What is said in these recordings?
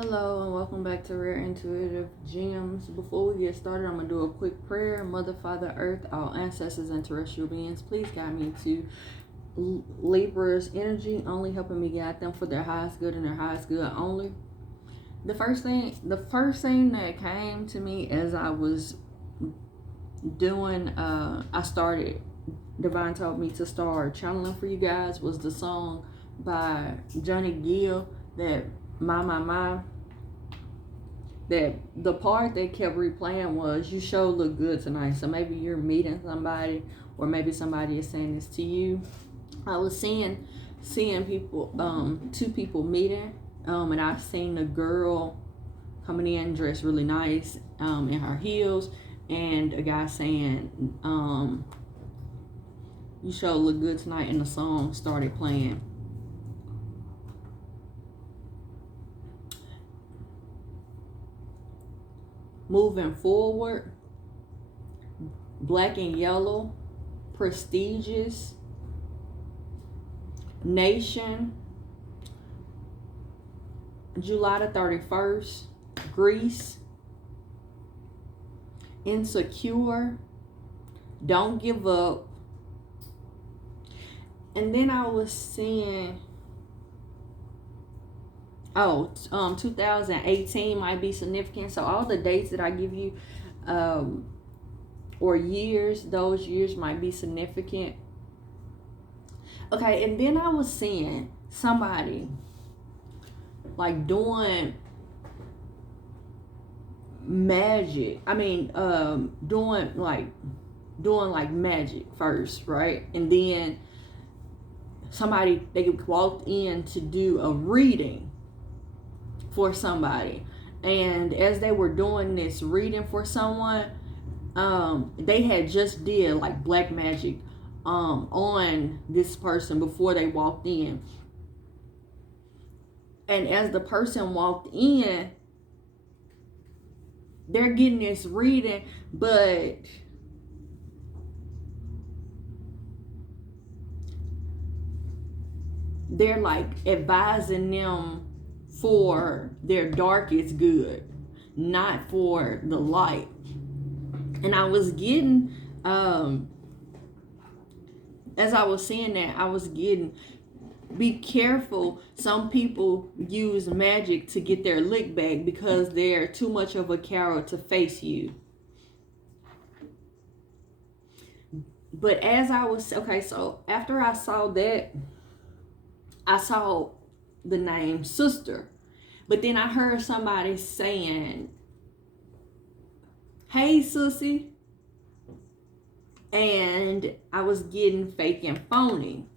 Hello and welcome back to Rare Intuitive Gems. Before we get started, I'm going to do a quick prayer. Mother, Father, Earth, all ancestors and terrestrial beings, please guide me to Libra's energy, only helping me guide them for their highest good and their highest good only. The first thing that came to me as I was doing, Divine told me to start channeling for you guys, was the song by Johnny Gill, that my, that the part that kept replaying was, you sure look good tonight. So maybe you're meeting somebody, or maybe somebody is saying this to you. I was seeing people, two people meeting, and I've seen a girl coming in dressed really nice, in her heels, and a guy saying, you sure look good tonight, and the song started playing. Moving forward, black and yellow, prestigious, nation, July the 31st, Greece, insecure, don't give up. And then I was seeing, 2018 might be significant. So all the dates that I give you, or years, those years might be significant. Okay, and then I was seeing somebody like doing magic. Doing like magic first, right? And then they walked in to do a reading for somebody, and as they were doing this reading for someone, they had just did like black magic on this person before they walked in. And as the person walked in, they're getting this reading, but they're like advising them for their darkest good, not for the light. And I was getting, as I was saying that, I was getting, be careful. Some people use magic to get their lick back because they're too much of a coward to face you. But as I was, so after I saw that, I saw the name sister. But then I heard somebody saying, hey, sissy. And I was getting fake and phony.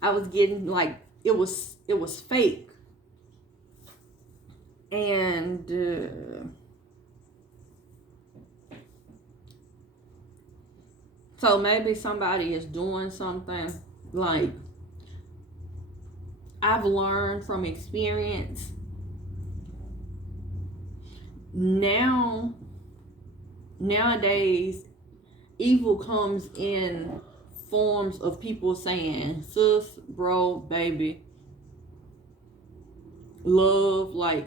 I was getting like, it was fake. And so maybe somebody is doing something. Like, I've learned from experience. Nowadays, evil comes in forms of people saying, sis, bro, baby, love. Like,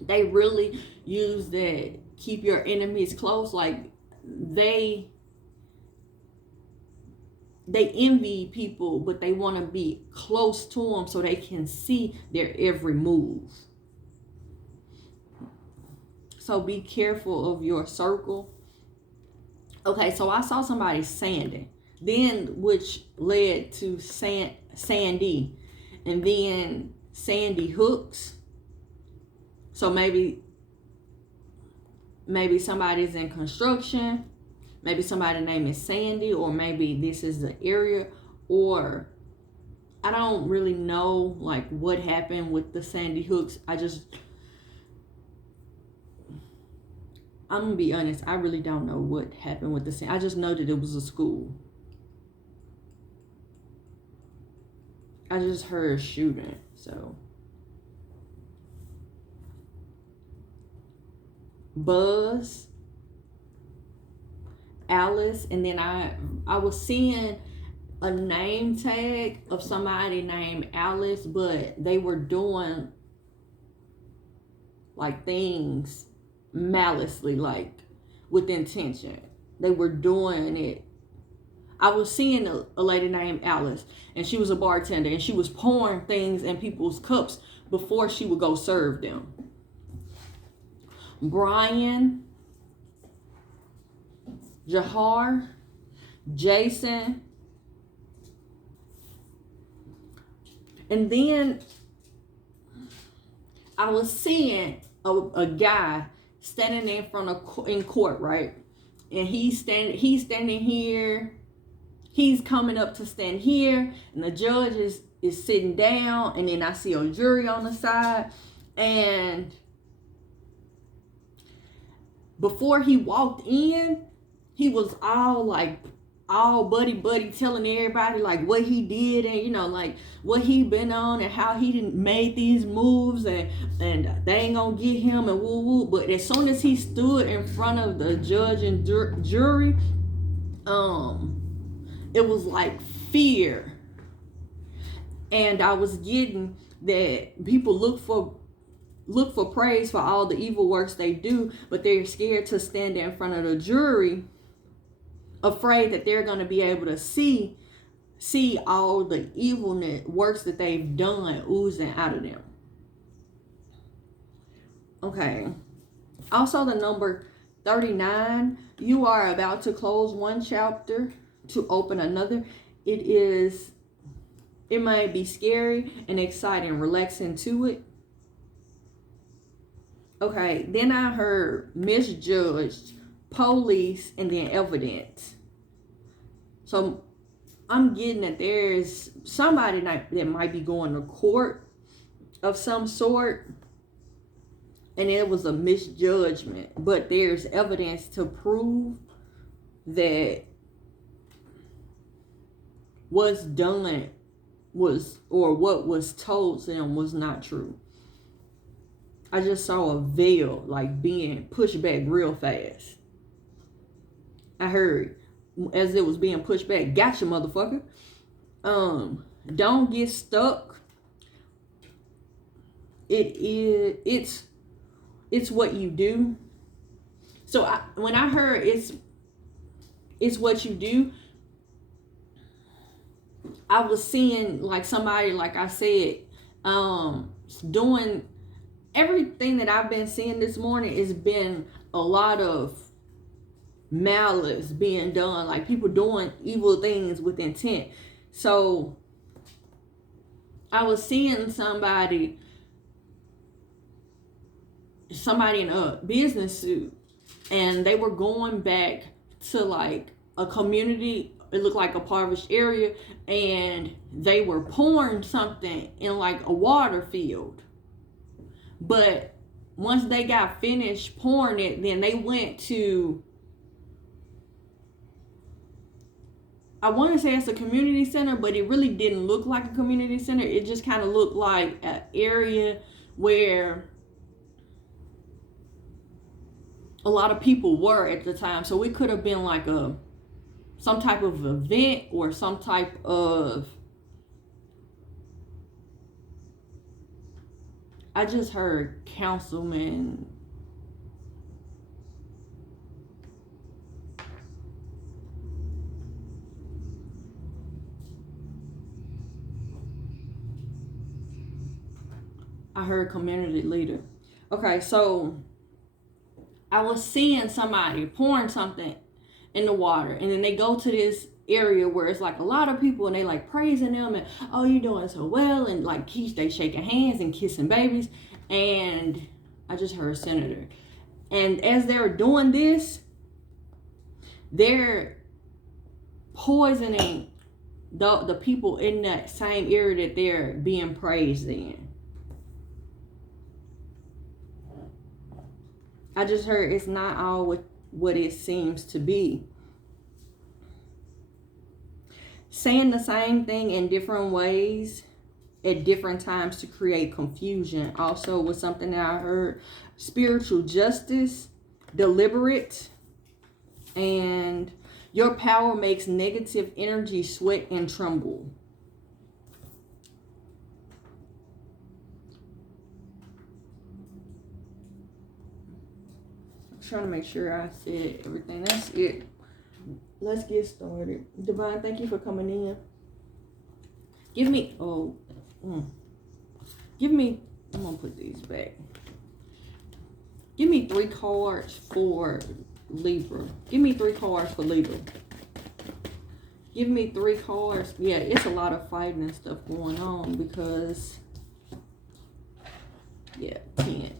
they really use that, keep your enemies close. Like, they envy people, but they want to be close to them so they can see their every move. So be careful of your circle. Okay, so I saw somebody sanding, then which led to Sandy, and then Sandy Hooks. So maybe somebody's in construction. Maybe somebody's name is Sandy, or maybe this is the area, or I don't really know like what happened with the Sandy Hooks. I'm gonna be honest, I really don't know what happened with I just know that it was a school. I just heard shooting, so. Buzz, Alice, and then I was seeing a name tag of somebody named Alice, but they were doing like things maliciously, like with intention. They were doing it. I was seeing a lady named Alice, and she was a bartender, and she was pouring things in people's cups before she would go serve them. Brian, Jahar, Jason, and then I was seeing a guy standing in front of in court, right? And he's standing here. He's coming up to stand here, and the judge is sitting down, and then I see a jury on the side. And before he walked in, he was all buddy telling everybody like what he did, and you know, like what he been on and how he didn't made these moves, and they ain't gonna get him and woo woo. But as soon as he stood in front of the judge and jury, it was like fear. And I was getting that people look for praise for all the evil works they do, but they're scared to stand in front of the jury, afraid that they're going to be able to see all the evilness works that they've done oozing out of them. Okay. Also, the number 39, you are about to close one chapter to open another. It may be scary and exciting. Relax into it. Okay, then I heard misjudged, police, and then evidence. So I'm getting that there's somebody that might be going to court of some sort, and it was a misjudgment, but there's evidence to prove that what's done or what was told to them was not true. I just saw a veil like being pushed back real fast. I heard as it was being pushed back, gotcha, motherfucker. Don't get stuck. It's what you do. So when I heard it's what you do, I was seeing like somebody, like I said, doing everything that I've been seeing this morning. Has been a lot of malice being done, like people doing evil things with intent. So I was seeing somebody in a business suit, and they were going back to like a community. It looked like a impoverished area, and they were pouring something in like a water field. But once they got finished pouring it, then they went to, I want to say it's a community center, but it really didn't look like a community center. It just kind of looked like an area where a lot of people were at the time. So it could have been like some type of event or some type of, I just heard councilman. I heard community leader. Okay, so I was seeing somebody pouring something in the water, and then they go to this area where it's like a lot of people, and they like praising them, and oh, you're doing so well, and like they shaking hands and kissing babies. And I just heard senator, and as they're doing this, they're poisoning the people in that same area that they're being praised in. I just heard it's not all what it seems to be. Saying the same thing in different ways at different times to create confusion also was something that I heard. Spiritual justice, deliberate, and Your power makes negative energy sweat and tremble. I'm trying to make sure I said everything. That's it. Let's get started. Divine, thank you for coming in. Give me, I'm gonna put these back. Give me 3 cards for Libra. Give me 3 cards for Libra. Give me 3 cards. Yeah, it's a lot of fighting and stuff going on because, yeah, 10.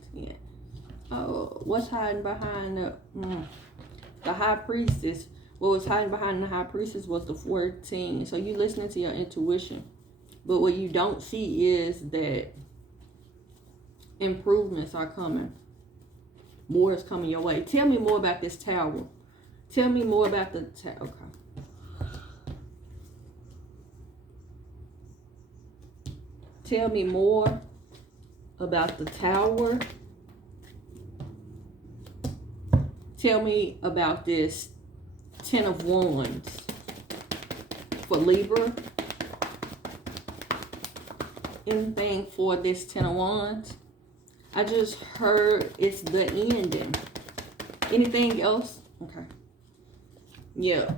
Oh, what's hiding behind the High Priestess? What was hiding behind the High Priestess was the 14. So you listening to your intuition. But what you don't see is that improvements are coming. More is coming your way. Tell me more about this tower. Tell me more about the tower. Okay. Tell me more about the tower. Tell me about this 10 of Wands for Libra. Anything for this 10 of Wands? I just heard it's the ending. Anything else? Okay. Yeah.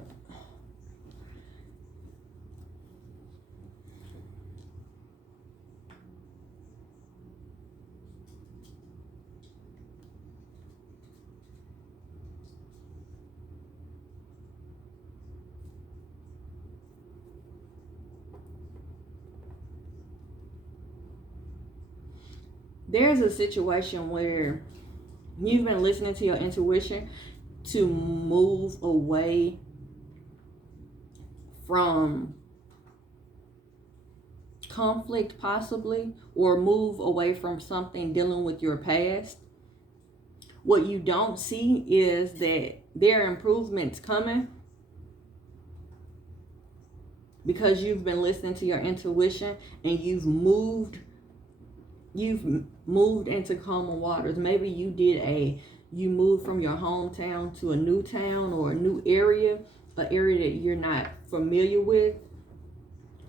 There's a situation where you've been listening to your intuition to move away from conflict possibly, or move away from something dealing with your past. What you don't see is that there are improvements coming because you've been listening to your intuition and you've moved into calmer waters. Maybe you moved from your hometown to a new town or a new area, an area that you're not familiar with.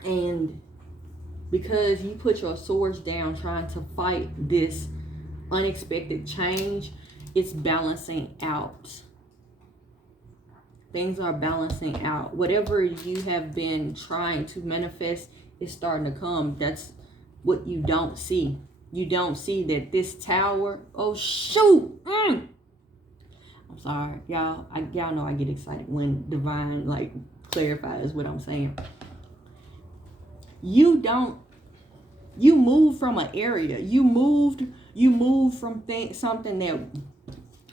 And because you put your swords down trying to fight this unexpected change, it's balancing out. Things are balancing out. Whatever you have been trying to manifest is starting to come. That's what you don't see. You don't see that this tower, oh shoot, I'm sorry, y'all know I get excited when Divine like clarifies what I'm saying. You moved from an area, you moved from something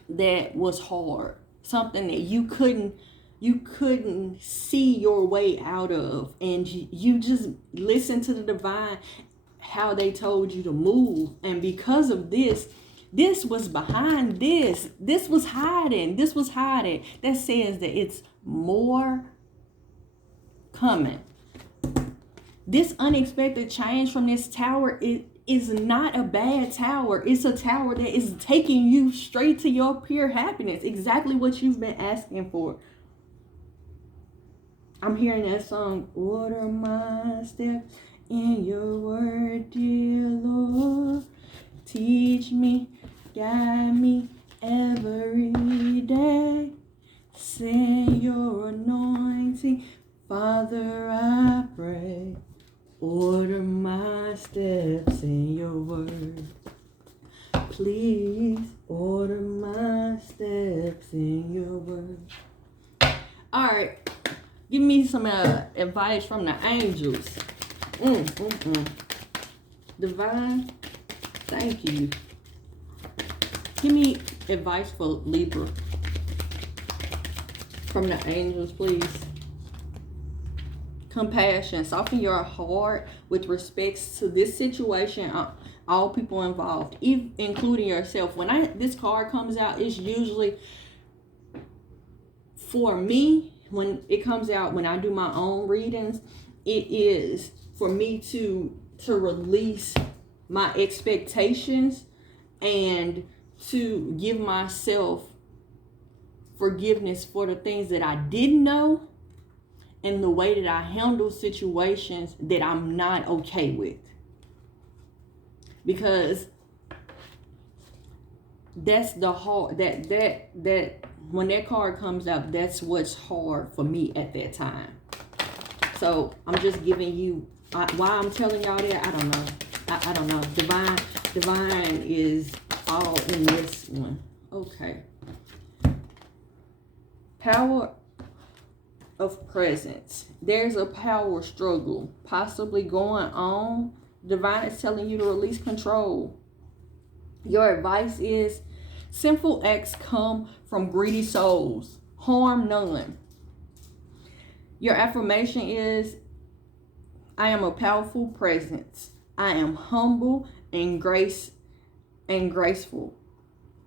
that was hard, something that you couldn't see your way out of, and you just listened to the Divine, how they told you to move. And because of this was behind this was hiding. That says that it's more coming. This unexpected change from this tower is not a bad tower. It's a tower that is taking you straight to your pure happiness, exactly what you've been asking for. I'm hearing that song, order my steps in your word, dear Lord. Teach me, guide me every day. Send your anointing, Father, I pray. Order my steps in your word. Please order my steps in your word. All right, give me some advice from the angels. Divine, thank you. Give me advice for Libra from the angels, please. Compassion. Soften your heart with respects to this situation. All people involved, including yourself. When this card comes out, it's usually for me. When it comes out, when I do my own readings, it is for me to release my expectations and to give myself forgiveness for the things that I didn't know and the way that I handle situations that I'm not okay with. Because that's the hard, that when that card comes out, that's what's hard for me at that time. So I'm just giving you, why I'm telling y'all that, I don't know. I don't know. Divine is all in this one. Okay. Power of presence. There's a power struggle possibly going on. Divine is telling you to release control. Your advice is, sinful acts come from greedy souls. Harm none. Your affirmation is, I am a powerful presence. I am humble and graceful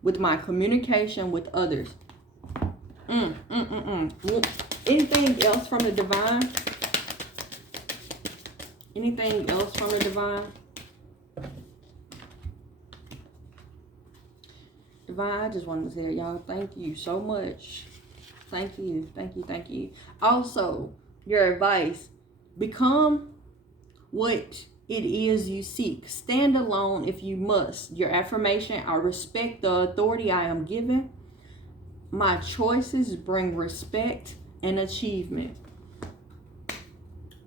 with my communication with others. Anything else from the divine? Anything else from the divine? Divine, I just wanted to tell y'all thank you so much. Thank you, thank you, thank you. Also, your advice, become what it is you seek. Stand alone if you must. Your affirmation, I respect the authority I am given. My choices bring respect and achievement.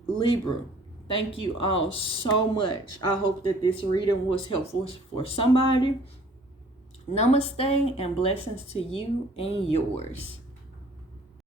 Libra, thank you all so much. I hope that this reading was helpful for somebody. Namaste and blessings to you and yours.